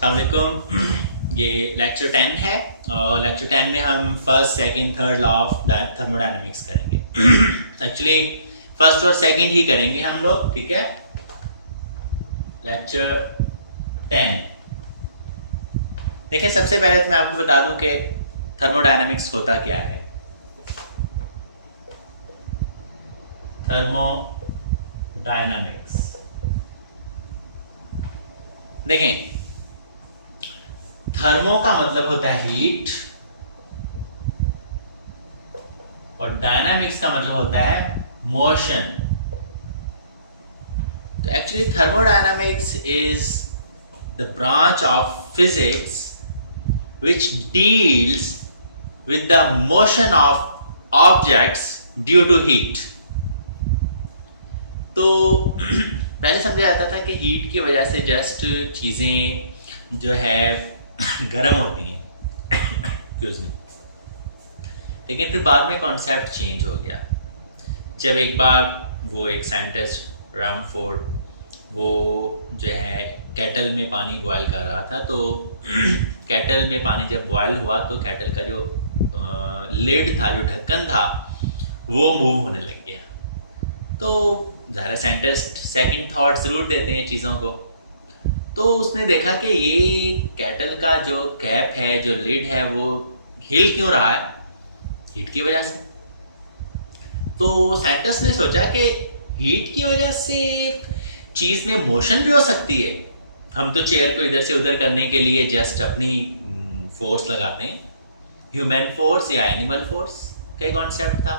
अस्सलामुअलैकुम। ये लेक्चर 10 है और लेक्चर 10 में हम first second third law of thermodynamics करेंगे। एक्चुअली फर्स्ट और सेकंड ही करेंगे हम लोग, ठीक है। लेक्चर 10 देखिए, सबसे पहले तो मैं आपको बता दूं कि थर्मोडायनामिक्स होता क्या है। थर्मोडायनामिक्स देखें, थर्मो का मतलब होता है हीट और डायनामिक्स का मतलब होता है मोशन। तो actually thermodynamics is the branch of physics which deals with the motion of objects due to heat। तो पहले समझा जाता था कि हीट की वजह से जस्ट चीजें जो है गर्म होती हैं, लेकिन फिर बाद में कॉन्सेप्ट चेंज हो गया। जब एक बार वो एक साइंटिस्ट रैमफोर्ड वो जो है केटल में पानी बॉयल कर रहा था, तो केटल में पानी जब बॉयल हुआ तो केटल का जो लिड था, जो ढक्कन था, वो मूव होने लग गया। तो ज़ाहिर साइंटिस्ट सेकंड थॉट जरूर देते हैं चीज़ों को। तो उसने देखा कि ये केटल का जो कैप है, जो लिड है, वो हिल क्यों रहा है? हीट की वजह से। तो साइंटिस्ट ने सोचा कि हीट की वजह से चीज में मोशन भी हो सकती है। हम तो चेयर को इधर से उधर करने के लिए जस्ट अपनी फोर्स लगाते हैं, ह्यूमन फोर्स या एनिमल फोर्स का कॉन्सेप्ट था।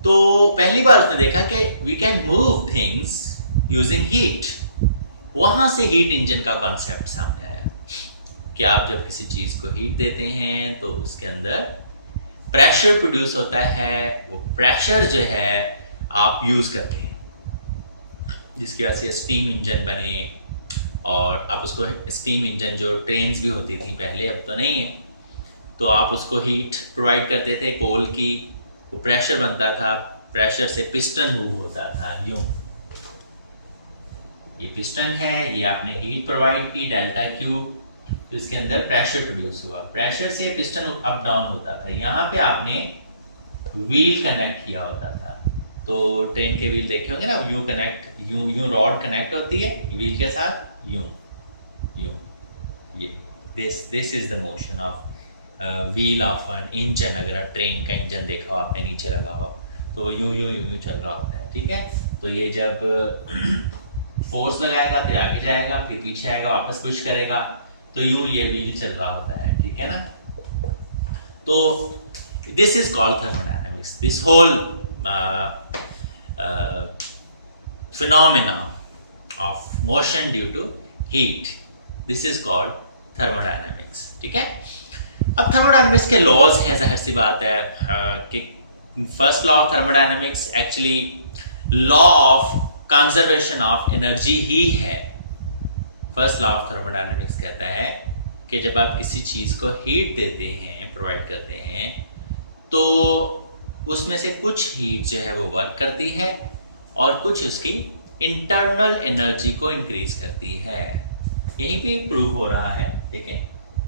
तो पहली बार उसने देखा कि we can move things using heat. वहां से हीट इंजन का कॉन्सेप्ट सामने आया कि आप जब किसी चीज को हीट देते हैं तो उसके अंदर प्रेशर प्रोड्यूस होता है। वो प्रेशर जो है आप यूज करते हैं, जिसकी वजह से स्टीम इंजन बने। और आप उसको स्टीम इंजन, जो ट्रेन्स भी होती थी पहले, अब तो नहीं है, तो आप उसको हीट प्रोवाइड करते थे कोल की। वो प्रेशर बनता था, प्रेशर से पिस्टन मूव होता था यूं। ये पिस्टन है, ये आपने हीट प्रोवाइड की डेल्टा क्यू, तो इसके अंदर प्रेशर प्रोड्यूस हुआ। प्रेशर से पिस्टन अप डाउन होता था। यहाँ पे आपने व्हील कनेक्ट किया होता था। तो ट्रेन के व्हील देखे होंगे ना, यूं कनेक्ट, यूं रॉड कनेक्ट होती है व्हील के साथ, यूं यूं। ये this is the motion of wheel of an engine. अगर ट्रेन का इंजन देखा हो आपने नीचे लगा हो, तो यूं यूं यूं चल रहा होता है, ठीक है। तो ये जब फोर्स लगाएगा फिर आगे जाएगा, फिर पीछे आएगा, वापस पुश करेगा, तो यूं ये व्हील चल रहा होता है, ठीक है ना। तो this is called thermodynamics. This whole phenomena of motion due to heat, this is called thermodynamics, ठीक है। अब थर्मोडायनामिक्स के लॉज हैं, जाहिर सी बात है कि first law of thermodynamics actually law of conservation of energy ही है। फर्स्ट लॉ ऑफ थर्मोडायनामिक्स कहता है कि जब आप किसी चीज को हीट देते हैं, प्रोवाइड करते हैं, तो उसमें से कुछ हीट जो है वो वर्क करती है और कुछ उसकी इंटरनल एनर्जी को इंक्रीज करती है। यहीं पे प्रूव हो रहा है, ठीक है।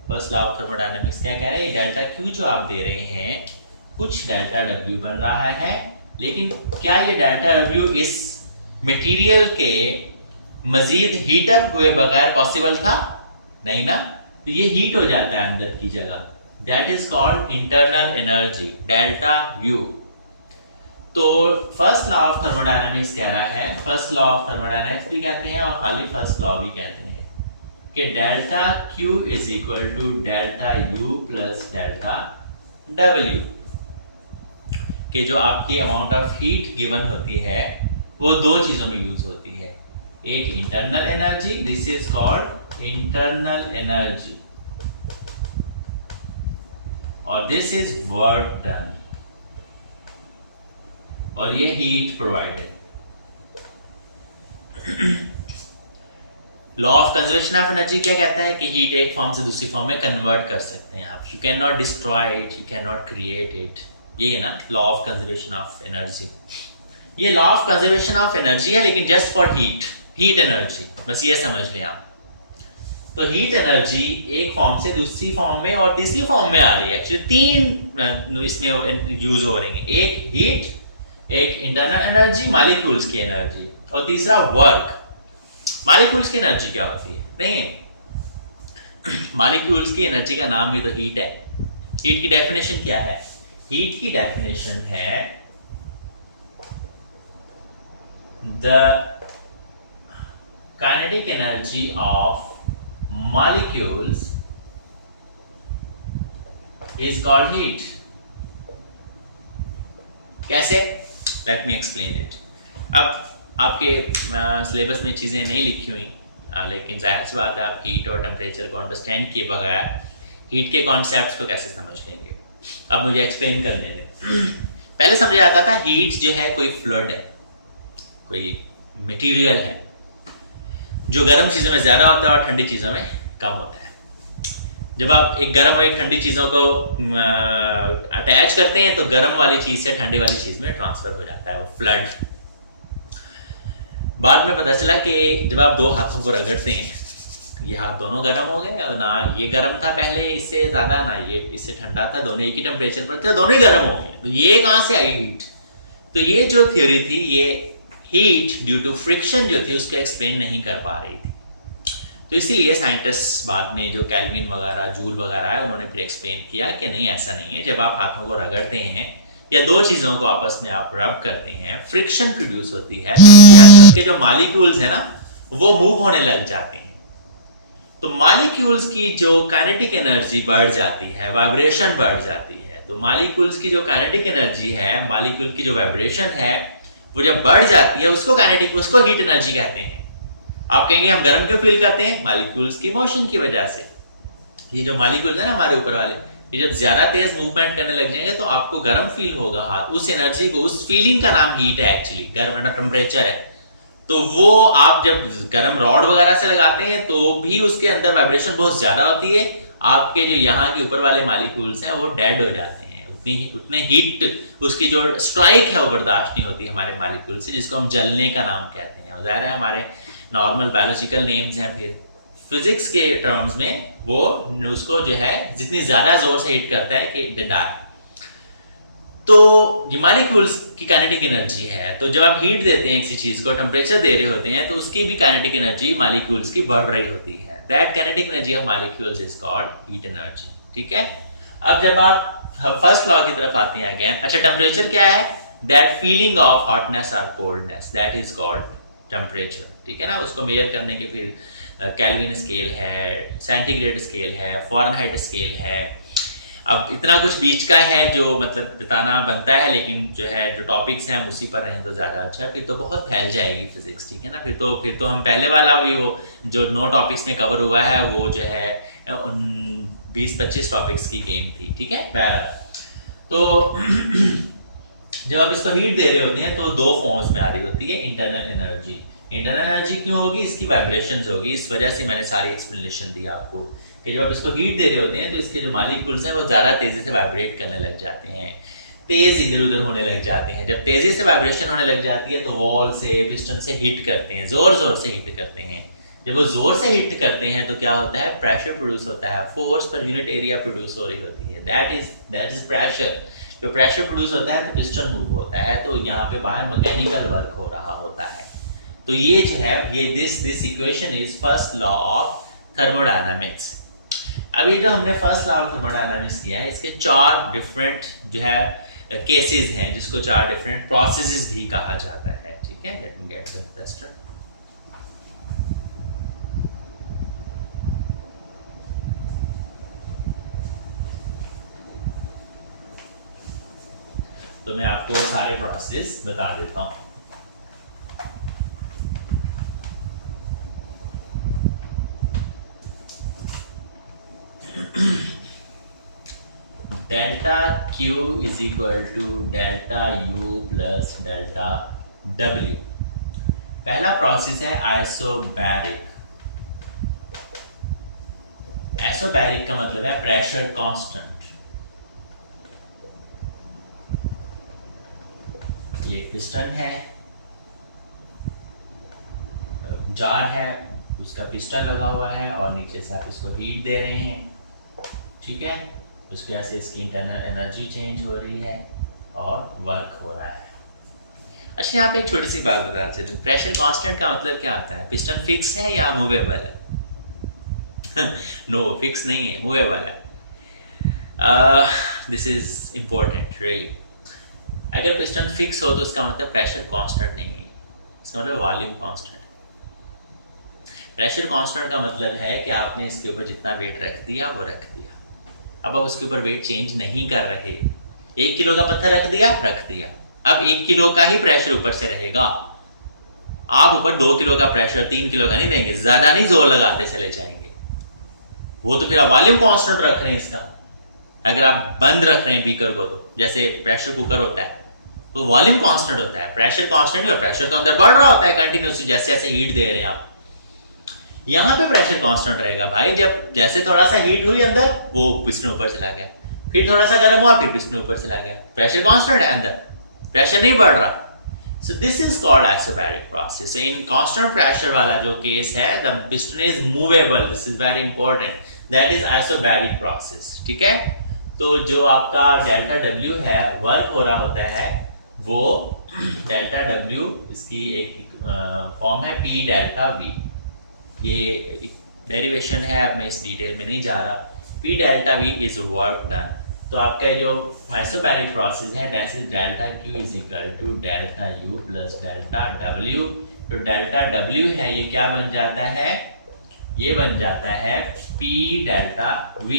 फर्स्ट लॉ ऑफ थर्मोडायनामिक्स क्या कह रहा है? डेल्टा क्यू जो आप दे रहे हैं, कुछ डेल्टा डब्ल्यू बन रहा है, लेकिन क्या ये डेल्टा डब्ल्यू इस मटेरियल के मजीद हीट अप हुए बगैर पॉसिबल था? नहीं ना। तो ये हीट हो जाता है अंदर की जगह। That is called internal energy, delta U. तो फर्स्ट लॉ ऑफ थर्मोडायनामिक्स कह रहा है, फर्स्ट लॉ ऑफ थर्मोडायनामिक्स भी कहते हैं और खाली फर्स्ट लॉ भी कहते हैं कि delta Q is equal to delta U plus delta W. कि जो आपकी अमाउंट ऑफ हीट गिवन होती है वो दो चीजों में यूज होती है। एक internal energy, this is called internal energy, और दिस इज वर्क डन, और ये heat provided. Law of conservation of energy क्या कहता है कि हीट एक फॉर्म से दूसरी फॉर्म में कन्वर्ट कर सकते हैं आप। You can not destroy it, you can not create it. ये है ना law of conservation of energy. ये law of conservation of energy है, लेकिन जस्ट फॉर हीट एनर्जी, बस ये समझ लें आप। तो हीट एनर्जी एक फॉर्म से दूसरी फॉर्म में और तीसरी फॉर्म में आ रही है। एक्चुअली तीन इसमें यूज हो रही है, एक हीट, एक इंटरनल एनर्जी मॉलिक्यूल्स की एनर्जी, और तीसरा वर्क। मॉलिक्यूल्स की एनर्जी क्या होती है? नहीं, मॉलिक्यूल्स की एनर्जी का नाम भी तो हीट है। हीट की डेफिनेशन क्या है? हीट की डेफिनेशन है the kinetic energy of molecules is called heat. कैसे? Let me explain it. अब आपके सिलेबस में चीजें नहीं लिखी हुई, लेकिन जाहिर सी बात है आप हीट और टेम्परेचर को अंडरस्टैंड किए बगैर हीट के कॉन्सेप्ट्स को कैसे समझ लेंगे? अब मुझे एक्सप्लेन करने दें। पहले समझा जाता था हीट जो है कोई फ्लूइड है, कोई मटेरियल है जो गर्म चीजों में ज्यादा होता है और ठंडी चीजों में कम होता है। जब आप एक गर्म और ठंडी चीजों को अटैच करते हैं तो गर्म वाली चीज से ठंडी वाली चीज में ट्रांसफर हो जाता है, वो फ्लड। बाद में पता चला कि जब आप दो हाथों को रगड़ते हैं, ये हाथ दोनों गर्म हो गए, और ना ये गर्म था पहले इससे ज्यादा, ना ये इससे ठंडा था, दोनों एक ही टेम्परेचर पर थे, दोनों ही गर्म हो गए। तो ये कहां से आई हीट? तो ये जो थ्योरी थी, ये हीट ड्यू टू फ्रिक्शन जो थी उसको एक्सप्लेन नहीं कर पा रही थी। तो इसीलिए साइंटिस्ट बाद में जो कैल्विन वगैरह, जूल वगैरह है, उन्होंने फिर एक्सप्लेन किया कि नहीं, ऐसा नहीं है। जब आप हाथों को रगड़ते हैं या दो चीजों को आपस में आप रब करते हैं, फ्रिक्शन प्रोड्यूस होती है, उसके जो मॉलिक्यूल्स है ना वो मूव होने लग जाते हैं। तो मॉलिक्यूल्स की जो काइनेटिक एनर्जी बढ़ जाती है, वाइब्रेशन बढ़ जाती है। तो मॉलिक्यूल्स की जो काइनेटिक एनर्जी है, मॉलिक्यूल की जो वाइब्रेशन है, वो जब बढ़ जाती है उसको काइनेटिक, उसको हीट एनर्जी कहते हैं। आप कहेंगे हम गर्म क्यों फील करते हैं? मॉलिक्यूल्स की मोशन की वजह से। ये जो मॉलिक्यूल्स है ना हमारे ऊपर वाले, ये जब ज्यादा तेज मूवमेंट करने लग जाएंगे तो आपको गर्म फील होगा हाथ। उस एनर्जी को, उस फीलिंग का नाम हीट है एक्चुअली। गर्म टेम्परेचर है, तो वो आप जब गर्म रॉड वगैरह से लगाते हैं तो भी उसके अंदर वाइब्रेशन बहुत ज्यादा होती है। आपके जो यहाँ के ऊपर वाले मॉलिक्यूल्स हैं वो डेड हो जाते हैं, उतने हीट उसकी जो स्ट्राइक है वो बर्दाश्त नहीं होती हमारे मॉलिक्यूल से, जिसको हम जलने का नाम कहते हैं। ज़ाहिर है हमारे नॉर्मल बायोलॉजिकल नेम्स हैं, फिर फिजिक्स के टर्म्स में वो उसको जो है जितनी ज्यादा जोर से हिट करता है कि डाई। तो मॉलिक्यूल्स की काइनेटिक एनर्जी है, तो जब आप हीट देते हैं किसी चीज को, टेम्परेचर दे रहे होते हैं, तो उसकी भी काइनेटिक एनर्जी मॉलिक्यूल्स की बढ़ रही होती है। That kinetic energy of molecules is called heat energy. ठीक है, अब जब आप फर्स्ट लॉ की तरफ आते हैं अगेन, अच्छा टेम्परेचर क्या है? दैट फीलिंग ऑफ हॉटनेस और coldness, that is called temperature. ठीक है ना, उसको मेजर करने के फिर केल्विन स्केल है, सेंटीग्रेड स्केल है, फ़ारेनहाइट स्केल है। अब इतना कुछ बीच का है जो मतलब बताना बनता है, लेकिन जो है जो टॉपिक्स हैं उसी पर रहें तो ज्यादा अच्छा है, फिर तो बहुत फैल जाएगी फिजिक्स। ठीक है ना, फिर तो हम पहले वाला भी वो जो 9 टॉपिक्स में कवर हुआ है वो जो है 20-25 टॉपिक्स की गेम थी। ठीक है, तो जब आप इसको हीट दे रहे होते हैं तो दो फॉर्म्स में आ रही होती है इंटरनल एनर्जी। इंटरनल एनर्जी क्यों होगी? इसकी वाइब्रेशंस होगी। इस वजह से मैंने सारी एक्सप्लेनेशन दी आपको कि जब आप इसको हीट दे रहे होते हैं तो इसके जो मॉलिक्यूल्स हैं वो ज्यादा तेजी से वाइब्रेट करने लग जाते हैं, तेज इधर उधर होने लग जाते हैं। जब तेजी से वाइब्रेशन होने लग जाती है तो वॉल से, पिस्टन से हिट करते हैं, जोर जोर से हिट करते हैं। जब वो जोर से हिट करते हैं तो क्या होता है? प्रेशर प्रोड्यूस होता है, force per unit area produce हो रही होती है, दैट इज प्रेशर। जो प्रेशर प्रोड्यूस होता है तो पिस्टन मूव होता है, तो यहाँ पे बाहर मैकेनिकल वर्क हो रहा होता है। तो ये जो है ये this equation is first law of thermodynamics. अभी जो हमने फर्स्ट लॉ ऑफ थर्मोडायनामिक्स किया है, इसके 4 डिफरेंट जो है केसेस हैं, जिसको 4 डिफरेंट प्रोसेसेस भी कहा जाता है। ठीक है, let me get the duster. तो मैं आपको सारे प्रोसेस बता देता हूँ। Delta Q is equal to delta U plus delta W। पहला प्रोसेस है आइसोबैरिक। आइसोबैरिक का मतलब है प्रेशर कांस्टेंट। ये पिस्टन है, जार है, उसका पिस्टन लगा हुआ है और नीचे हीट दे रहे हैं, ठीक है, उसकी वजह से इसकी इंटरनल एनर्जी चेंज हो रही है और वर्क हो रहा है। अच्छा, यहाँ पे एक छोटी सी बात बता चलूं, प्रेशर कांस्टेंट का मतलब क्या आता है? पिस्टन फिक्स है या मूवेबल है? नो, फिक्स नहीं है, मूवेबल है। This is important really. अगर पिस्टन फिक्स हो तो उसका मतलब प्रेशर कांस्टेंट नहीं है, इसका मतलब वॉल्यूम कांस्टेंट। प्रेशर कांस्टेंट का मतलब है कि आपने इसके ऊपर जितना वेट रख दिया वो रख दिया, अब आप उसके ऊपर वेट चेंज नहीं कर रहे। 1 किलो का पत्थर रख दिया, अब 1 किलो का ही प्रेशर ऊपर से रहेगा। आप ऊपर 2 किलो का प्रेशर 3 किलो का नहीं देंगे, ज्यादा नहीं जोर लगाते चले जाएंगे, वो तो फिर आप वॉल्यूम कांस्टेंट रख रहे हैं इसका। अगर आप बंद रख रहे हैं बीकर को, जैसे प्रेशर कुकर होता है तो वॉल्यूम कांस्टेंट होता है, प्रेशर कांस्टेंट और प्रेशर तो अंदर बढ़ रहा होता है कंटिन्यूसली, जैसे जैसे हीट दे रहे हैं आप। यहाँ पे प्रेशर कांस्टेंट रहेगा भाई, जब जैसे थोड़ा सा हीट हुई अंदर, वो पिस्टन ऊपर चला गया, फिर थोड़ा सा गर्म हुआ, फिर पिस्टन ऊपर चला गया, प्रेशर कांस्टेंट है अंदर, प्रेशर नहीं बढ़ रहा। So this is called isobaric process. So in constant pressure वाला जो केस है, the piston is movable. This is very important. That is isobaric process. ठीक है? तो जो आपका डेल्टा W है, वर्क हो रहा होता है, वो डेल्टा W, इसकी एक फॉर्म है P डेल्टा V। ये डेरिवेशन है, मैं इस डिटेल में नहीं जा रहा। P delta V is work done. तो आपका जो आइसोबैरिक प्रोसेस है, that is delta Q is equal to delta U plus delta W। तो डेल्टा W है, ये क्या बन जाता है? ये बन जाता है P डेल्टा V।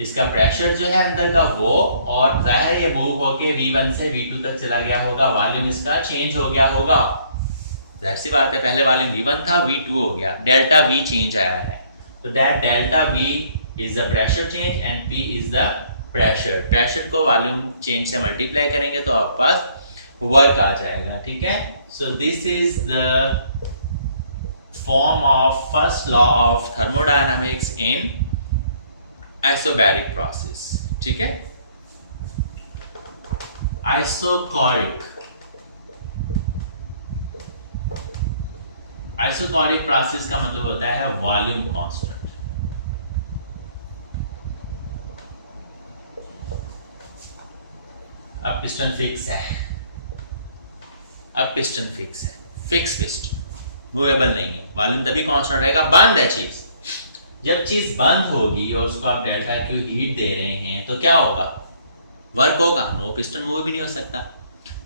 इसका प्रेशर जो है अंदर का वो, और जाहिर है ये मूव होके V1 से V2 तक चला गया होगा, वॉल्यूम इसका चेंज हो गया होगा। ऐसी बात है, पहले वॉल्यूम V1 था, V2 हो गया, डेल्टा V चेंज आया है। तो that delta V is the pressure change and P is the pressure. Pressure को वॉल्यूम चेंज से मल्टीप्लाई करेंगे तो आपके पास वर्क आ जाएगा, ठीक है। So this is the form of first law of thermodynamics in isobaric process, ठीक है। आइसोकोरिक प्रोसेस का मतलब होता है वॉल्यूम कांस्टेंट। अब पिस्टन फिक्स है, फिक्स पिस्टन, मूवेबल नहीं है, वॉल्यूम तभी कांस्टेंट रहेगा। बंद है चीज, जब चीज बंद होगी और उसको आप डेल्टा Q हीट दे रहे हैं तो क्या होगा? वर्क होगा, नो पिस्टन मूव भी नहीं हो सकता।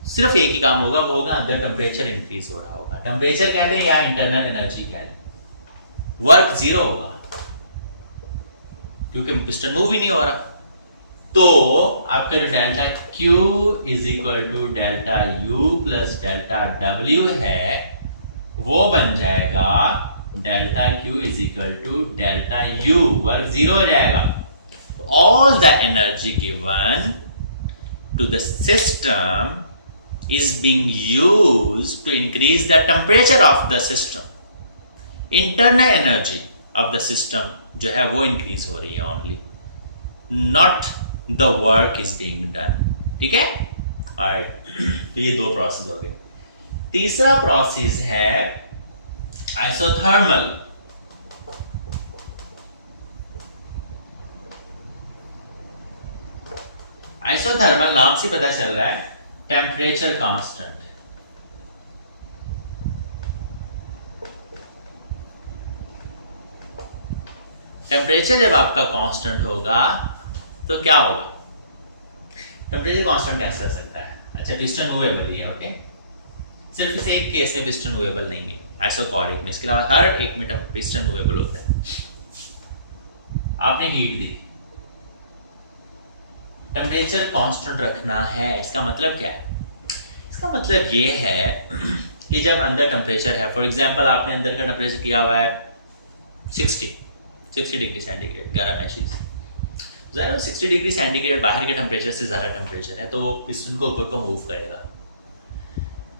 सिर्फ एक ही काम होगा, वो होगा अंदर टेम्परेचर इंक्रीज हो रहा होगा, टेम्परेचर कह लें या इंटरनल एनर्जी कह लें, वर्क जीरो होगा क्योंकि पिस्टन मूव ही नहीं हो रहा। तो आपका जो delta Q is equal to delta U plus delta W है, वो बन जाएगा delta Q is equal to delta U, work zero हो जाएगा। All the energy given to the system is being used to increase the temperature of the system. Internal energy of the system जो है वो increase हो रही है only, not the work is being done, ठीक है। Alright, ये दो प्रोसेस हो गए। तीसरा प्रोसेस है आइसोथर्मल। आइसोथर्मल नाम से पता चल रहा है टेम्परेचर कांस्टेंट। टेम्परेचर जब आपका कांस्टेंट होगा तो क्या होगा? टेम्परेचर कांस्टेंट कैसे हो सकता है? अच्छा, पिस्टन मूवेबल ही है, ओके। सिर्फ इस एक केस में पिस्टन मूवेबल नहीं है, आइसोकोरिक में। इसके अलावा हर एक में पिस्टन मूवेबल होता है। आपने हीट दी, टेम्परेचर कांस्टेंट रखना है, इसका मतलब क्या है? इसका मतलब ये है कि जब अंदर टेम्परेचर है, फॉर एग्जांपल आपने अंदर का टेम्परेचर किया हुआ है 60 डिग्री सेंटीग्रेड, गर्म है चीज, 60 डिग्री सेंटीग्रेड बाहर के टेम्परेचर से ज्यादा टेम्परेचर है, तो पिस्टन को ऊपर को मूव करेगा।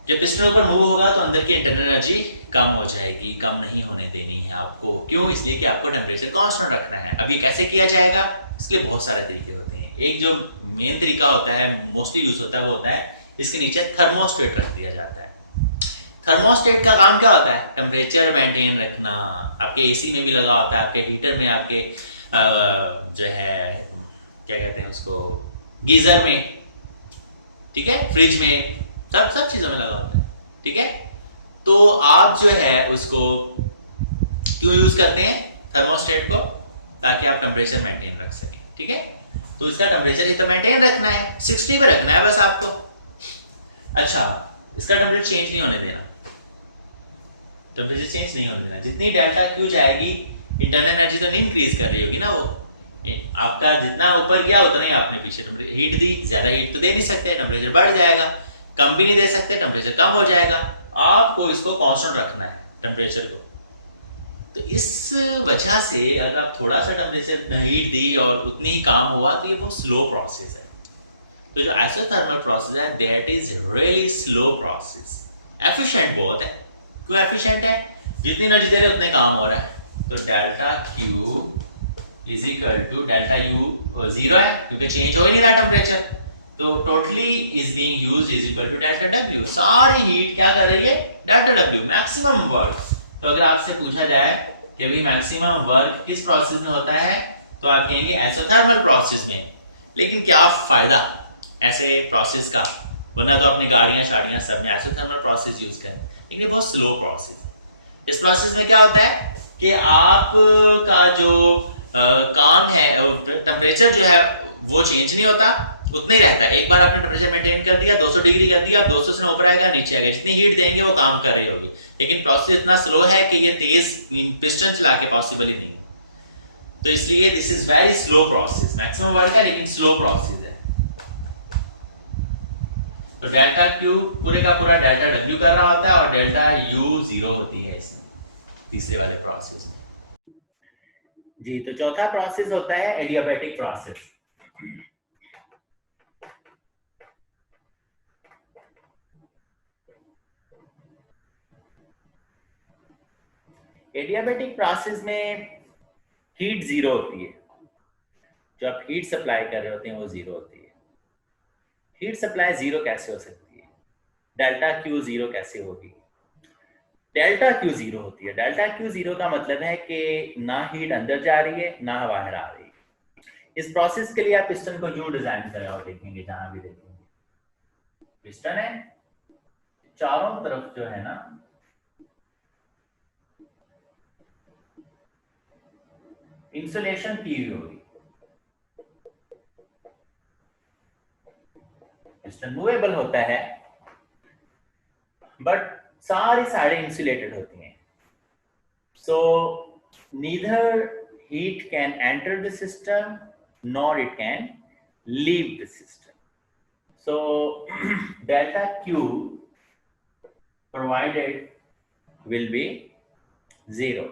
जब पिस्टन ऊपर मूव होगा तो अंदर की इंटरनल एनर्जी कम हो जाएगी, कम नहीं होने देनी है आपको। क्यों? इसलिए कि आपको टेम्परेचर कांस्टेंट रखना है। अब ये कैसे किया जाएगा? इसके लिए बहुत सारे तरीके होते हैं। एक जो मेन तरीका होता है, मोस्टली यूज होता है, वो होता है इसके नीचे थर्मोस्टेट रख दिया जाता है। थर्मोस्टेट का काम क्या होता है? टेम्परेचर मेंटेन रखना। आपके एसी में भी लगा होता है, आपके हीटर में, आपके जो है क्या कहते हैं उसको, गीजर में, ठीक है, फ्रिज में, सब सब चीजों में लगा होता है, ठीक है। तो आप जो है उसको क्यों यूज करते हैं थर्मोस्टेट को? ताकि आप टेम्परेचर मेंटेन रख सकें, ठीक है। तो इसका टेम्परेचर ही तो मेंटेन रखना है, 60 पे रखना है बस आपको। अच्छा, इसका टेम्परेचर चेंज नहीं होने देना, टेम्परेचर चेंज नहीं होने देना। जितनी डेल्टा क्यू जाएगी, इंटरनल एनर्जी तो नहीं इंक्रीज कर रही होगी ना वो, आपका जितना ऊपर गया उतना ही आपने पीछे टेम्परेचर हीट दी, ज्यादा हीट तो दे नहीं सकते, टेम्परेचर बढ़ जाएगा। कम भी नहीं दे सकते, टेम्परेचर कम हो जाएगा। आपको इसको कांस्टेंट रखना है टेम्परेचर को। तो इस वजह से अगर आप थोड़ा सा टेम्परेचर हीट दी और उतनी ही काम हुआ तो ये बहुत स्लो प्रोसेस है। तो जो आइसोथर्मल प्रोसेस है that is really slow process, efficient बहुत है। क्यों एफिशिएंट है? जितनी एनर्जी दे रहे उतने काम हो रहा है। तो delta Q is equal to delta U zero है क्योंकि चेंज हो ही नहीं रहा टेम्परेचर, तो totally is being used is equal to delta W. सारी हीट क्या कर रही है? Delta W, maximum work. तो अगर आपसे पूछा जाए कि भाई मैक्सिमम वर्क किस प्रोसेस में होता है, तो आप कहेंगे आइसोथर्मल प्रोसेस में। लेकिन क्या फायदा ऐसे प्रोसेस का? वरना तो अपनी गाड़ियां शाड़ियां सब में आइसोथर्मल प्रोसेस यूज करें, लेकिन ये बहुत स्लो प्रोसेस है। इस प्रोसेस में क्या होता है कि आपका जो काम है, टेम्परेचर जो है वो चेंज नहीं होता, उतना ही रहता है। एक बार आपने टेम्परेचर मेंटेन कर दिया, 200 डिग्री कर दिया, आप 200 से ऊपर आएगा नीचे आएगा, जितनी हीट देंगे वो काम कर रही होगी। लेकिन प्रोसेस इतना स्लो है कि ये तेज पिस्टन चला के पॉसिबल ही नहीं। तो इसलिए this is very slow process, maximum work है लेकिन स्लो प्रोसेस है। तो डेल्टा क्यू पूरे का पूरा डेल्टा डब्ल्यू कर रहा होता है और डेल्टा यू जीरो होती है इसमें, तीसरे वाले प्रोसेस में। जी, तो चौथा प्रोसेस होता है एडियाबैटिक प्रोसेस। एडियाबैटिक प्रोसेस में हीट जीरो होती है, जो आप हीट सप्लाई कर रहे होते हैं वो जीरो होती है। हीट सप्लाई जीरो कैसे हो सकती है? डेल्टा क्यू जीरो कैसे होगी? डेल्टा क्यू जीरो होती है। डेल्टा क्यू जीरो का मतलब है कि ना हीट अंदर जा रही है ना बाहर आ रही है। इस प्रोसेस के लिए आप पिस्टन को यूं डिजाइन करें और देखेंगे, जहां भी देखेंगे पिस्टन है, चारों तरफ जो है ना इंसुलेशन की हुई होगी। पिस्टन मूवेबल होता है बट सारी साइडें इंसुलेटेड होती हैं, सो neither heat can enter the system nor it can leave the system. So delta Q provided will be 0.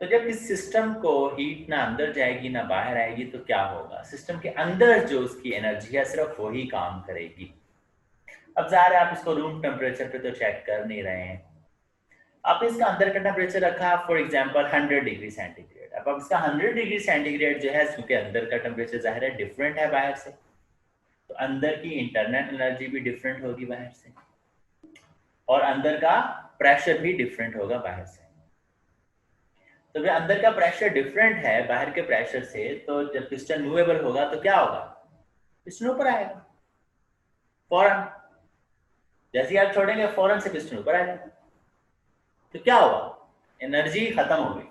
तो जब इस सिस्टम को हीट ना अंदर जाएगी ना बाहर आएगी तो क्या होगा? सिस्टम के अंदर जो उसकी एनर्जी है सिर्फ वही काम करेगी। अब ज़ाहिर है आप इसको रूम टेम्परेचर पे तो चेक कर नहीं रहे हैं, आपने इसका अंदर का टेम्परेचर रखा फॉर एग्जांपल 100 डिग्री सेंटीग्रेड। अब इसका 100 डिग्री सेंटीग्रेड जो है, क्योंकि अंदर का टेम्परेचर ज़ाहिर है डिफरेंट है बाहर से, तो अंदर की इंटरनल एनर्जी भी डिफरेंट होगी बाहर से, और अंदर का प्रेशर भी डिफरेंट होगा बाहर से। तो जब अंदर का प्रेशर डिफरेंट है बाहर के प्रेशर से, तो जब पिस्टन मूवेबल होगा तो क्या होगा? पिस्टन ऊपर आएगा फौरन, जैसे ही आप छोड़ेंगे फौरन से पिस्टन ऊपर आ जाएगा। तो क्या हुआ? एनर्जी खत्म हो गई,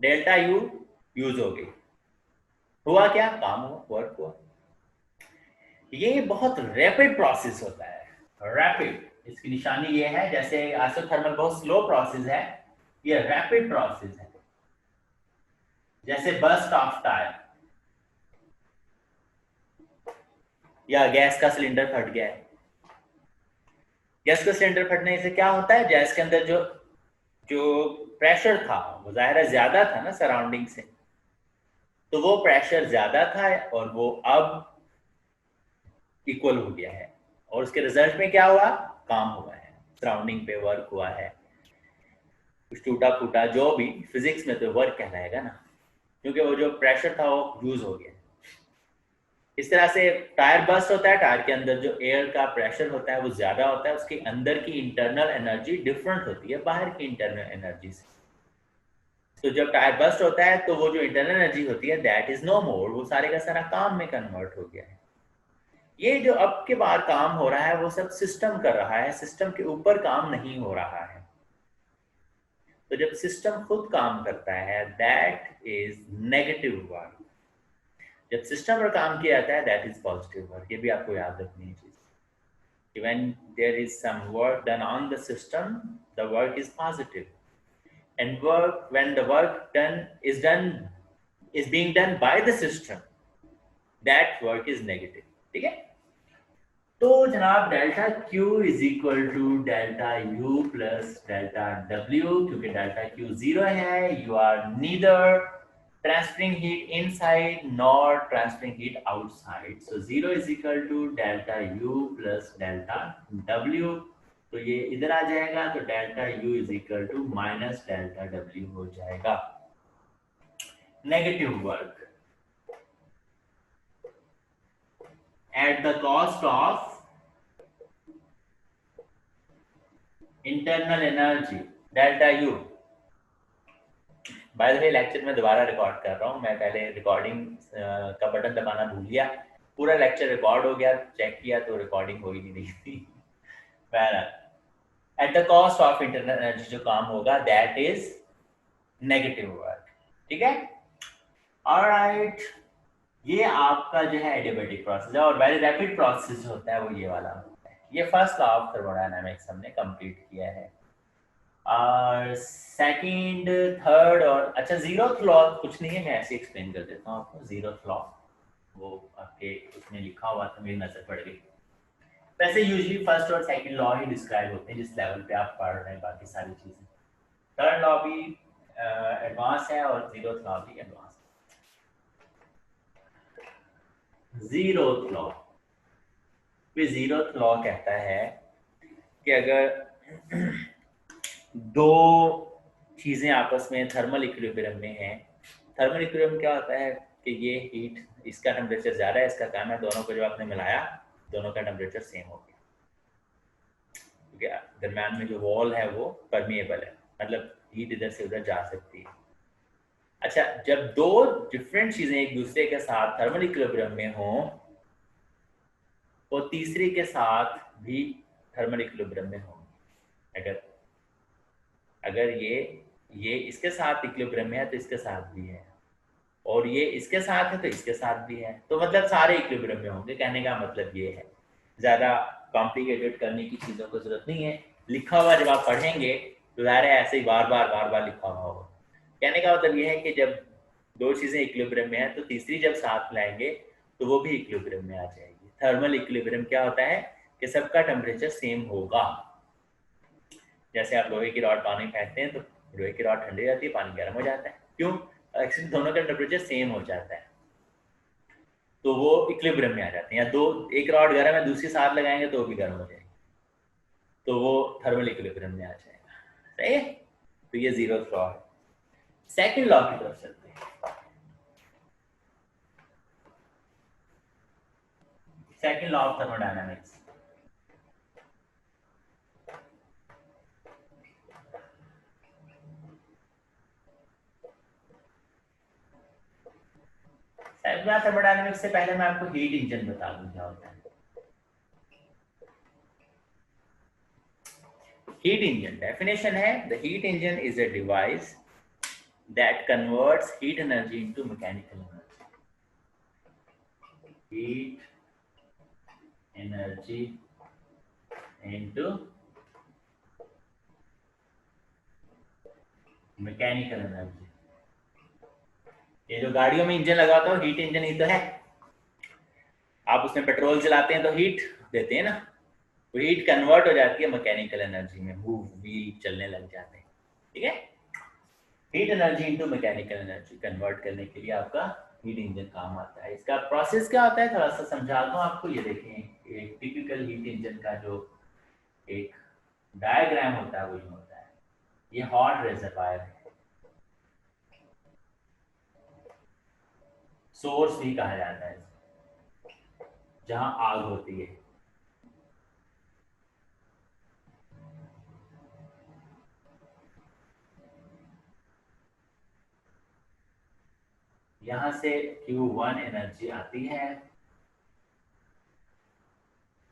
डेल्टा यू यूज हो गई। हुआ क्या? काम हुआ, वर्क हुआ। ये बहुत रैपिड प्रोसेस होता है, रैपिड। इसकी निशानी ये है, जैसे आइसोथर्मल बहुत स्लो प्रोसेस है, ये रैपिड प्रोसेस है। जैसे बर्स्ट ऑफ टायर या गैस का सिलेंडर फट गया है। गैस का सिलेंडर फटने से क्या होता है? गैस के अंदर जो प्रेशर था वो जाहिर है ज्यादा था ना सराउंडिंग से, तो वो प्रेशर ज्यादा था और वो अब इक्वल हो गया है, और उसके रिजल्ट में क्या हुआ? काम हुआ है, सराउंडिंग पे वर्क हुआ है, कुछ टूटा फूटा जो भी, फिजिक्स में तो वर्क कहलाएगा ना, क्योंकि वो जो प्रेशर था वो यूज हो गया। इस तरह से टायर बस्ट होता है, टायर के अंदर जो एयर का प्रेशर होता है वो ज्यादा होता है, उसके अंदर की इंटरनल एनर्जी डिफरेंट होती है बाहर की इंटरनल एनर्जी से। तो जब टायर बस्ट होता है तो वो जो इंटरनल एनर्जी होती है दैट इज नो मोर, वो सारे का सारा काम में कन्वर्ट हो गया है। ये जो अब के बार काम हो रहा है वो सब सिस्टम कर रहा है, सिस्टम के ऊपर काम नहीं हो रहा है। तो जब सिस्टम खुद काम करता है दैट इज नेगेटिव वर्क। जब सिस्टम पर काम किया जाता है दैट इज पॉजिटिव वर्क। ये भी आपको याद रखनी है चीज। when there is some work done on the system, the work is positive. And work, when the work done is being done by the system, that work is negative. ठीक है। तो जनाब delta Q is equal to delta U plus delta W, क्योंकि delta Q zero है, you are neither transferring heat inside nor transferring heat outside. So 0 is equal to delta U plus delta W. तो ये इधर आ जाएगा तो delta U is equal to minus delta W हो जाएगा। Negative work at the cost of internal energy delta U। By the way lecture में दोबारा record कर रहा हूँ, मैं पहले रिकॉर्डिंग का बटन दबाना भूल गया। पूरा लेक्चर रिकॉर्ड हो गया, चेक किया तो रिकॉर्डिंग हो ही नहीं रही थी। बहरहाल at the cost of internal energy जो काम होगा दैट इज नेगेटिव वर्क। ठीक है, ऑलराइट। ये आपका जो है एडियाबैटिक प्रोसेस है, और वेरी रैपिड प्रोसेस होता है वो ये वाला होता है। ये फर्स्ट लॉ ऑफ थर्मोडायनामिक्स हमने कंप्लीट किया है। और सेकंड, थर्ड और अच्छा जीरोथ लॉ कुछ नहीं है, मैं ऐसे एक्सप्लेन कर देता हूँ आपको। जीरोथ लॉ वो आपके उसमें लिखा हुआ था, मेरी नजर पड़ गई। वैसे यूजुअली फर्स्ट और सेकंड लॉ ही डिस्क्राइब होते हैं जिस लेवल पे आप पढ़ रहे हैं, बाकी सारी चीजें। थर्ड लॉ भी एडवांस है और जीरोथ लॉ भी एडवांस है। जीरोथ लॉ, जीरोथ लॉ कहता है कि अगर दो चीजें आपस में थर्मल इक्विलिब्रियम में हैं। थर्मल इक्विलिब्रियम क्या होता है कि ये हीट, इसका टेम्परेचर ज्यादा है, इसका कम है, दोनों को जब आपने मिलाया दोनों का टेम्परेचर सेम हो गया, क्योंकि दरम्यान में जो वॉल है वो परमिएबल है, मतलब हीट इधर से उधर जा सकती है। अच्छा, जब दो डिफरेंट चीजें एक दूसरे के साथ थर्मल इक्विलिब्रियम में हो तो तीसरी के साथ भी थर्मल इक्विलिब्रियम में होंगी। अगर अगर ये इसके साथ इक्विलिब्रियम में है तो इसके साथ भी है, और ये इसके साथ है तो इसके साथ भी है, तो मतलब सारे इक्विलिब्रियम में होंगे। कहने का मतलब ये है, ज़्यादा कॉम्प्लिकेटेड करने की चीज़ों को जरूरत नहीं है। लिखा हुआ जब आप पढ़ेंगे तो ज़ाहिर है ऐसे ही बार बार लिखा हुआ होगा। कहने का मतलब ये है कि जब दो चीज़ें इक्विलिब्रियम में है तो तीसरी जब साथ लाएंगे तो वो भी इक्विलिब्रियम में आ जाएगी। थर्मल इक्विलिब्रियम क्या होता है कि सबका टेम्परेचर सेम होगा। जैसे आप लोहे की रॉड पानी फेंकते हैं तो लोहे की रॉड ठंडी जाती है, पानी गर्म हो जाता है। क्यों? एक्चुअली दोनों का टेम्परेचर सेम हो जाता है, तो वो इक्विलिब्रियम में आ जाते हैं। या दो, एक रॉड गर्म है दूसरी साथ लगाएंगे तो वो भी गर्म हो जाएगी, तो वो थर्मल इक्विलिब्रियम में आ जाएगा। सही है, तो ये जीरो लॉ है। सेकंड लॉ की तरफ चलते हैं। Second law of thermodynamics. Second law thermodynamics से पहले मैं आपको हीट इंजन बता दूं क्या होता है। हीट इंजन डेफिनेशन है, the heat engine is a device that converts heat energy into mechanical energy. Heat energy into mechanical energy. ये जो गाड़ियों में इंजन लगा होता है हीट इंजन ही तो है। आप उसमें पेट्रोल चलाते हैं तो हीट देते हैं ना, वो हीट कन्वर्ट हो जाती है मैकेनिकल एनर्जी में, व्हील चलने लग जाते हैं। ठीक है, heat energy into mechanical energy convert करने के लिए आपका हीट इंजन काम आता है। इसका प्रोसेस क्या होता है थोड़ा सा समझाता हूँ आपको। ये देखें, एक टिपिकल हीट इंजन का जो एक डायग्राम होता है वो ये होता है। ये हॉट रिजर्वायर है, सोर्स भी कहा जाता है। जहां आग होती है। यहां से Q1 एनर्जी आती है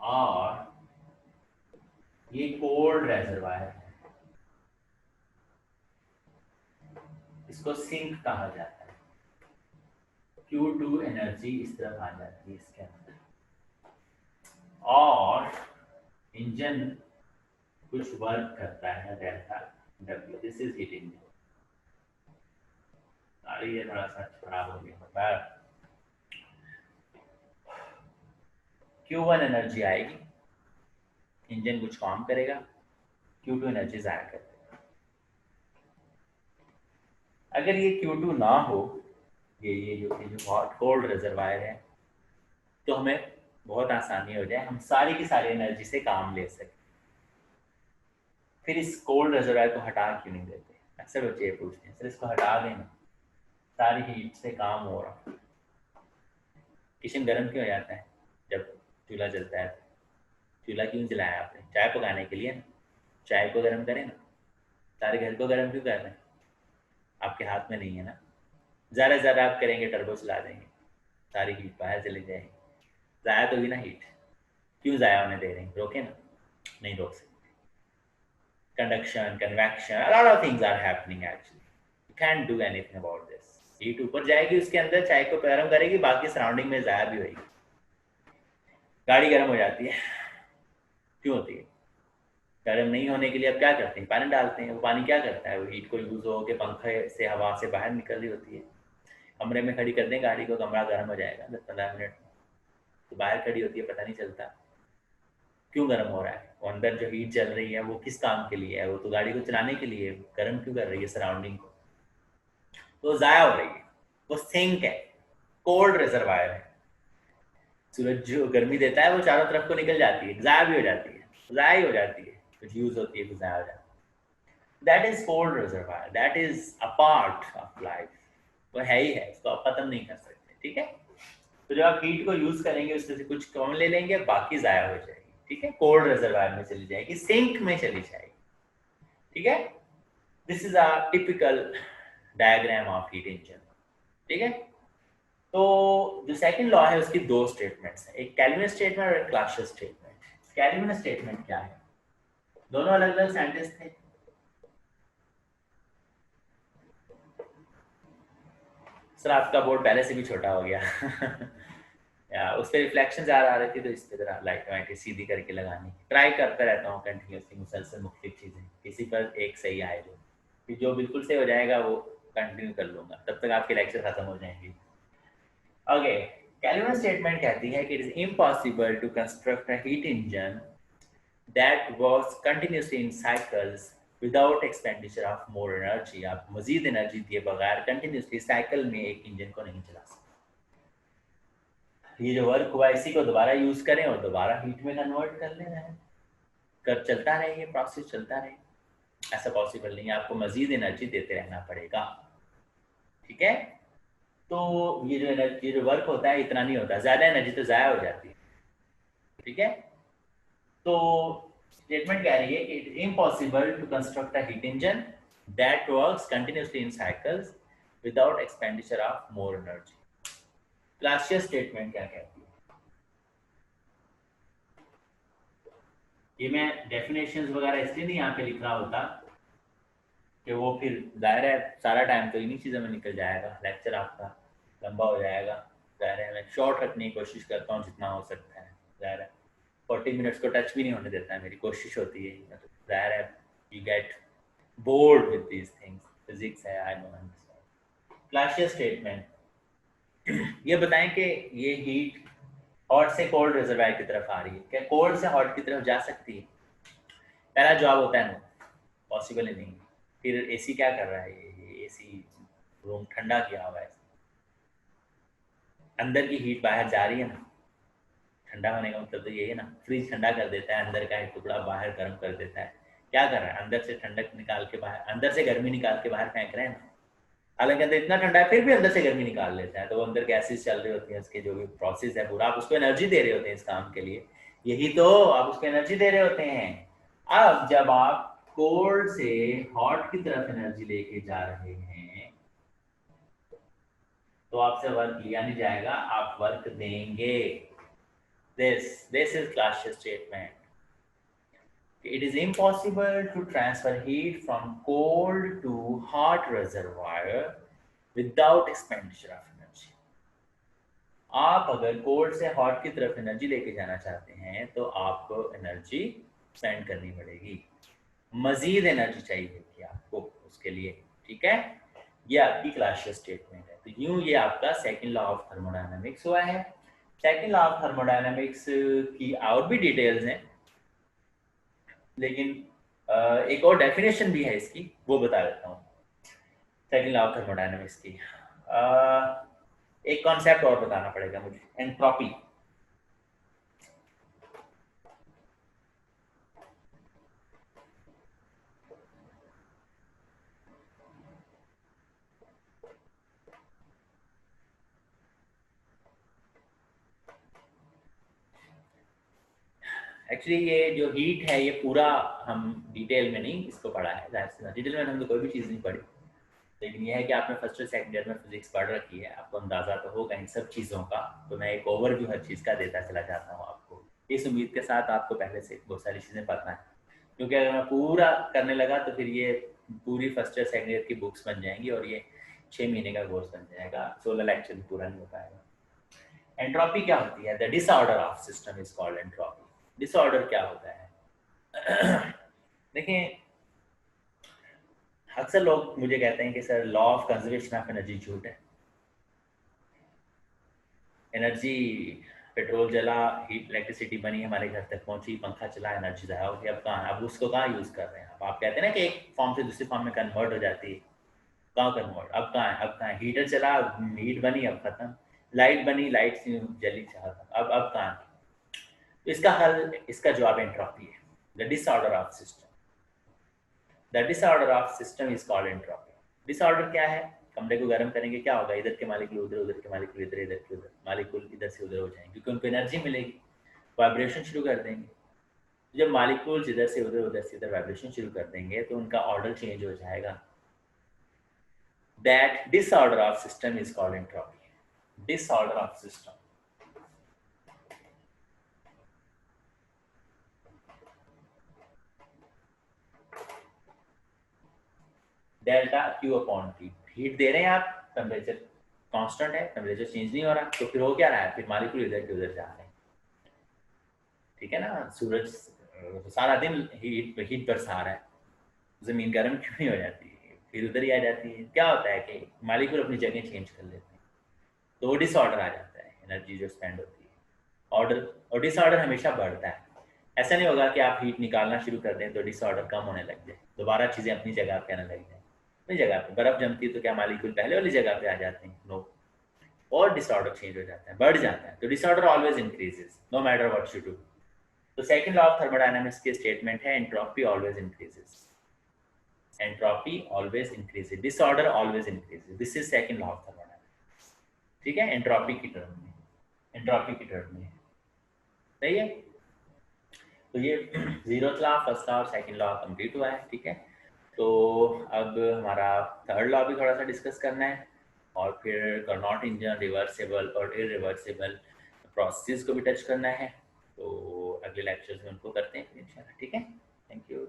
और ये कोल्ड रेजर्वायर है, इसको सिंक कहा जाता है। Q2 एनर्जी इस तरफ आ जाती है इसके अंदर और इंजन कुछ वर्क करता है delta W, this is heat engine. गाड़ी ये थोड़ा सा खराब हो गया, Q1 एनर्जी आएगी, इंजन कुछ काम करेगा, Q2 एनर्जी जाया कर देगा। अगर ये Q2 ना हो, ये जो हॉट कोल्ड रिजर्वायर है, तो हमें बहुत आसानी हो जाए, हम सारी की सारी एनर्जी से काम ले सकें। फिर इस कोल्ड रिजर्वायर को हटा क्यों नहीं देते? अक्सर बच्चे ये पूछते हैं, सर इसको हटा देना, सारी हीट से काम हो रहा। किचन गर्म क्यों हो जाता है जब चूल्हा जलता है? चूल्हा क्यों जलाया आपने? चाय पकाने के लिए ना, चाय को गर्म करें ना, सारे घर को गर्म क्यों कर रहे हैं? आपके हाथ में नहीं है ना, ज़्यादा से ज़्यादा आप करेंगे टर्बो चला देंगे, सारी हीट बाहर चली जाएगी, ज़ाया तो हुई ना हीट। क्यों ज़ाया होने दे रहे हैं? रोके ना, नहीं रोक सकते। Conduction, convection, a lot of things are happening actually, you can't do anything about this। Heat ऊपर जाएगी, उसके अंदर चाय को गर्म करेगी, बाकी सराउंडिंग में ज़ाया भी होगी, गाड़ी गर्म हो जाती है। क्यों होती है? गर्म नहीं होने के लिए अब क्या करते हैं? पानी डालते हैं। वो पानी क्या करता है? वो हीट को यूज़ हो के पंखे से हवा से बाहर निकल रही होती है, कमरे में खड़ी कर दें गाड़ी को, कमरा गर्म हो जाएगा 10-15 मिनट में, तो बाहर खड़ी होती है, पता नहीं चलता क्यों गर्म हो रहा है। वो अंदर जो हीट चल रही है वो किस काम के लिए है? वो तो गाड़ी को चलाने के लिए, गर्म क्यों कर रही है सराउंडिंग को? तो ज़ाया हो रही है, वो सिंक है, कोल्ड रिजर्वायर है। सूरज जो गर्मी देता है वो चारों तरफ को निकल जाती है, ज़ाया भी हो जाती है, ज़ाया ही हो जाती है, कुछ यूज़ होती है, कुछ ज़ाया हो जाती है। That is cold reservoir, that is a part of life, वो है ही है, उसको आप खत्म नहीं कर सकते। ठीक है, तो जब आप हीट को यूज करेंगे उसमें से कुछ कम ले लेंगे, बाकी जाया हो जाएगी। ठीक है, कोल्ड रिजर्वायर में चली जाएगी, सिंक में चली जाएगी। ठीक है, this is a typical diagram of heat engine. ठीक है, तो जो सेकंड लॉ है उसकी दो स्टेटमेंट्स हैं, एक कैल्विन स्टेटमेंट और एक क्लासियस स्टेटमेंट। कैल्विन स्टेटमेंट क्या है? दोनों अलग अलग साइंटिस्ट थे। सर आपका बोर्ड पहले से भी छोटा हो गया या उस पर रिफ्लेक्शन ज़्यादा आ रही थी, तो इस पर जरा लाइट वाइट सीधी करके लगानी ट्राई करता रहता हूँ कंटिन्यूसली, मुसलसल मुख्तलिफ चीज़ें, किसी पर एक सही आए जो, फिर जो बिल्कुल सही हो जाएगा वो कंटिन्यू कर लूँगा, तब तक आपके लेक्चर खत्म हो जाएंगे। ओके, कैल्विन स्टेटमेंट कहती है कि it is impossible to construct a heat engine that works continuously in cycles without expenditure of more energy. आप मजीद एनर्जी दिए बगैर कंटिन्यूसली साइकिल में एक इंजन को नहीं चला सकते। ये जो वर्क हुआ इसी को दोबारा यूज करें और दोबारा हीट में कन्वर्ट कर लेना है, कर चलता रहे, ये प्रोसेस चलता रहे, ऐसा पॉसिबल नहीं है, आपको मजीद एनर्जी देते रहना पड़ेगा। ठीक है, तो ये जो एनर्जी, जो वर्क होता है इतना नहीं होता, ज्यादा एनर्जी तो जाया हो जाती है। ठीक है, तो स्टेटमेंट कह रही है कि it is impossible to construct a heat engine that works continuously in cycles without expenditure of more energy. Clausius statement क्या कहती है? ये मैं डेफिनेशंस वगैरह इसलिए नहीं यहाँ पे लिख रहा होता कि वो फिर जाहिर है सारा टाइम तो इन्हीं चीज़ों में निकल जाएगा, लेक्चर आपका लंबा हो जाएगा। जाहिर है मैं शॉर्ट रखने की कोशिश करता हूँ जितना हो सकता है, जाहिर है 40 मिनट्स को टच भी नहीं होने देता है, मेरी कोशिश होती है। जाहिर है you get bored with these things, physics है, आई नो। क्लासियस स्टेटमेंट ये बताएं कि ये हीट हॉट से कोल्ड रिजर्वायर की तरफ आ रही है, क्या कोल्ड से हॉट की तरफ जा सकती है? पहला जवाब होता है नो, पॉसिबल ही नहीं। फिर एसी क्या कर रहा है? ये एसी रूम ठंडा किया हुआ है, अंदर की हीट बाहर जा रही है ना, ठंडा होने का मतलब तो यही है ना, फ्रिज ठंडा कर देता है, अंदर का एक टुकड़ा बाहर गर्म कर देता है। क्या कर रहा है? अंदर से ठंडक निकाल के बाहर, अंदर से गर्मी निकाल के बाहर फेंक रहे हैं ना। हालांकि अंदर इतना ठंडा है फिर भी अंदर से गर्मी निकाल लेता है, तो वो अंदर गैसेस चल रही होती हैं, उसके जो भी प्रोसेस है पूरा, आप उसको एनर्जी दे रहे होते हैं इस काम के लिए, यही तो आप उसको एनर्जी दे रहे होते हैं। अब जब आप कोल्ड से हॉट की तरफ एनर्जी लेके जा रहे हैं तो आपसे वर्क लिया नहीं जाएगा, आप वर्क देंगे। This is classic statement. It is impossible to transfer heat from cold to hot reservoir without expenditure of energy. आप अगर कोल्ड से हॉट की तरफ एनर्जी लेके जाना चाहते हैं तो आपको एनर्जी स्पेंड करनी पड़ेगी, मजीद एनर्जी चाहिए होगी आपको उसके लिए, ठीक है। ये आपकी क्लासिक स्टेटमेंट है। तो यूं ये आपका सेकंड लॉ ऑफ थर्मोडायनामिक्स हुआ है। सेकंड लॉ ऑफ थर्मोडायनामिक्स की और भी डिटेल्स हैं, लेकिन एक और डेफिनेशन भी है इसकी, वो बता देता हूँ सेकंड लॉ ऑफ थर्मोडायनामिक्स की। एक कॉन्सेप्ट और बताना पड़ेगा मुझे, एंट्रोपी। एक्चुअली ये जो हीट है ये पूरा हम डिटेल में नहीं इसको पढ़ा है, डिटेल में हमने कोई भी चीज़ नहीं पढ़ी, लेकिन ये है कि आपने फर्स्ट और सेकंड ईयर में फिजिक्स पढ़ रखी है, आपको अंदाज़ा तो होगा इन सब चीज़ों का। तो मैं एक ओवरव्यू हर चीज़ का देता चला जाता हूँ आपको, इस उम्मीद के साथ आपको पहले से बहुत सारी चीज़ें पता है, क्योंकि अगर मैं पूरा करने लगा तो फिर ये पूरी फर्स्ट ईयर सेकंड ईयर की बुक्स बन जाएंगी और ये 6 महीने का कोर्स बन जाएगा, 16 लेक्चर भी पूरा नहीं हो पाएगा। एंट्रोपी क्या होती है? The disorder of system is called entropy. Disorder क्या होता है? देखिए, अक्सर लोग मुझे कहते हैं कि sir law of conservation of energy झूठ है, एनर्जी पेट्रोल जला, हीट इलेक्ट्रिसिटी बनी, हमारे घर तक पहुंची, पंखा चला, एनर्जी ज़ाया हो गई, अब कहाँ, अब उसको कहाँ यूज़ कर रहे हैं आप कहते हैं ना कि एक फॉर्म से दूसरी फॉर्म में कन्वर्ट हो जाती है, कहाँ कन्वर्ट, अब कहाँ है, अब कहाँ है, हीटर चला, हीट बनी, अब खत्म, लाइट बनी, लाइट जली, अब कहाँ है? तो इसका हल, इसका जवाब एंट्रोपी है, the disorder of system. The disorder of system is called entropy. Disorder क्या है? कमरे को गर्म करेंगे, क्या होगा, इधर के मालिक्यूल उधर, उधर के मालिक्यूल इधर, इधर के उधर, मालिक्यूल इधर से उधर हो जाएंगे, क्योंकि उनको एनर्जी मिलेगी, वाइब्रेशन शुरू कर देंगे। जब मालिक्यूल्स इधर से उधर, उधर से इधर वाइब्रेशन शुरू कर देंगे तो उनका ऑर्डर चेंज हो जाएगा। That disorder of system is called entropy. Disorder of system, delta Q upon T. Heat दे रहे हैं आप, टेम्परेचर कांस्टेंट है, टेम्परेचर चेंज नहीं हो रहा, तो फिर हो क्या रहा है, फिर मालिक्यूल इधर के उधर जा रहे हैं, ठीक है ना। सूरज सारा दिन हीट बरसा रहा है, जमीन गर्म क्यों नहीं हो जाती है, फिर उधर ही आ जाती है। क्या होता है कि मालिक्यूल अपनी जगह चेंज कर लेते हैं, तो वो डिसऑर्डर आ जाता है, एनर्जी जो स्पेंड होती है, ऑर्डर, और डिसऑर्डर हमेशा बढ़ता है। ऐसा नहीं होगा कि आप हीट निकालना शुरू कर दें तो डिसऑर्डर कम होने लग जाए, दोबारा चीज़ें अपनी जगह पे आने लग जाए। अपनी जगह पे बर्फ जमती है तो क्या मालिक्यूल पहले वाली जगह पे आ जाते हैं? नो, और डिसऑर्डर चेंज हो जाता है, बढ़ जाता है। तो disorder always increases no matter what you do. तो सेकंड लॉ ऑफ थर्मोडायनामिक्स की स्टेटमेंट है, entropy always increases, entropy always increases, disorder always increases. This is second law of thermodynamics, ठीक है, एंट्रोपी की टर्म में, एंट्रोपी की term में, सही है। तो ये जीरोथ लॉ, फर्स्ट लॉ और सेकंड लॉ कंप्लीट हुआ है, ठीक है। तो अब हमारा थर्ड लॉ भी थोड़ा सा डिस्कस करना है, और फिर कार्नोट इंजन, रिवर्सेबल और इरिवर्सिबल प्रोसेस को भी टच करना है। तो अगले लेक्चर्स में उनको करते हैं इंशाल्लाह, ठीक है। Thank you.